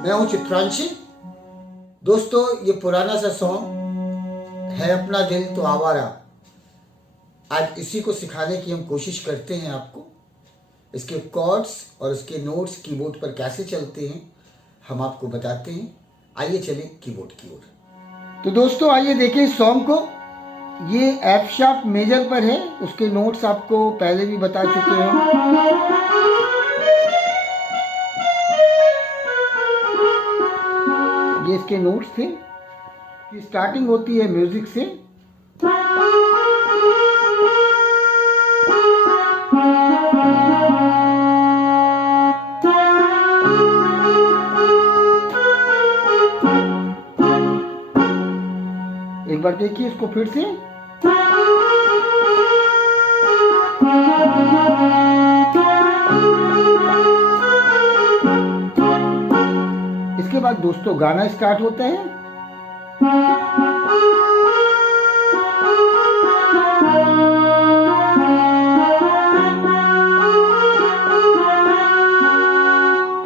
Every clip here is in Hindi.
मैं हूं चित्रांशी। दोस्तों, ये पुराना सा सॉन्ग है अपना दिल तो आवारा। आज इसी को सिखाने की हम कोशिश करते हैं आपको। इसके कॉर्ड्स और इसके नोट्स कीबोर्ड पर कैसे चलते हैं हम आपको बताते हैं। आइए चलें कीबोर्ड की ओर। तो दोस्तों आइए देखें इस सॉन्ग को। ये एफ शार्प मेजर पर है। उसके नोट्स आपको पहले भी बता चुके हैं। ये इसके नोट्स थे कि स्टार्टिंग होती है म्यूजिक से। एक बार देखिए इसको फिर से। इसके बाद दोस्तों गाना स्टार्ट होता है।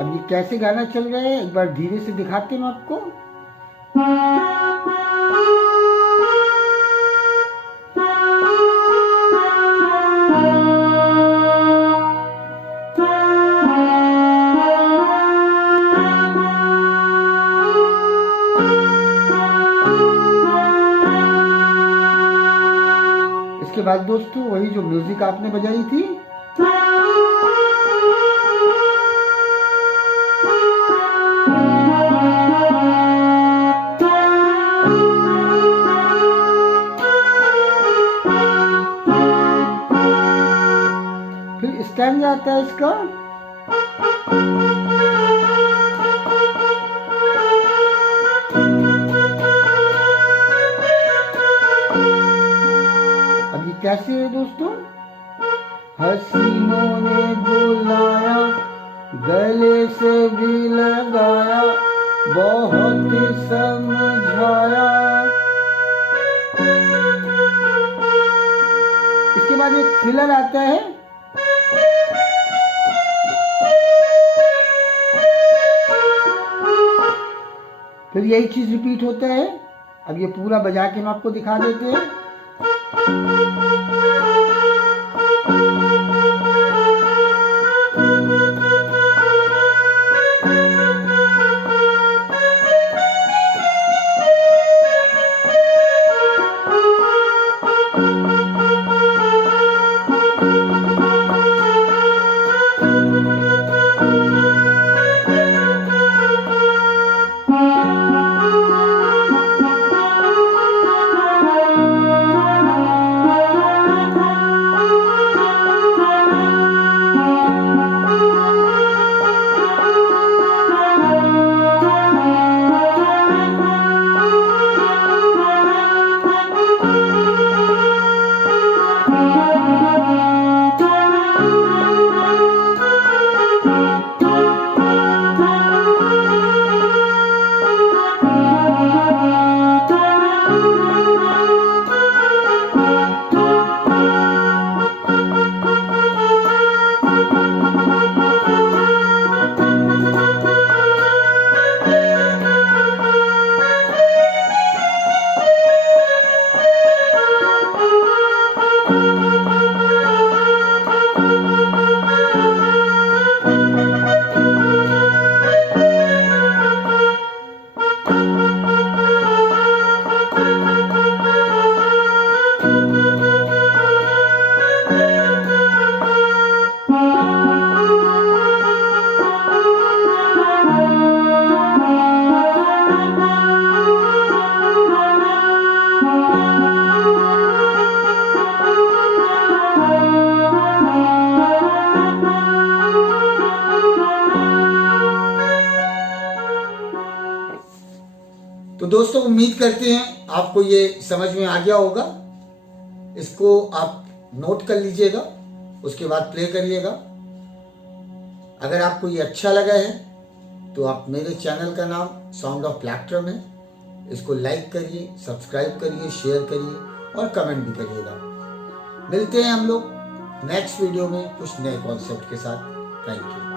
अब ये कैसे गाना चल रहा है एक बार धीरे से दिखाते हैं आपको। इसके बाद दोस्तों वही जो म्यूजिक आपने बजाई थी, फिर स्टैंड आता है इसका। अब ये कैसे है दोस्तों? हसीनों ने बुलाया, गले से भी लगाया, बहुत समझाया। इसके बाद एक फिलर आता है। फिर यही चीज रिपीट होता है। अब ये पूरा बजा के हम आपको दिखा देते हैं। तो दोस्तों उम्मीद करते हैं आपको ये समझ में आ गया होगा। इसको आप नोट कर लीजिएगा, उसके बाद प्ले करिएगा। अगर आपको ये अच्छा लगा है तो आप मेरे चैनल का नाम साउंड ऑफ प्लेक्ट्रम है, इसको लाइक करिए, सब्सक्राइब करिए, शेयर करिए और कमेंट भी करिएगा। मिलते हैं हम लोग नेक्स्ट वीडियो में कुछ नए कॉन्सेप्ट के साथ। Thank you.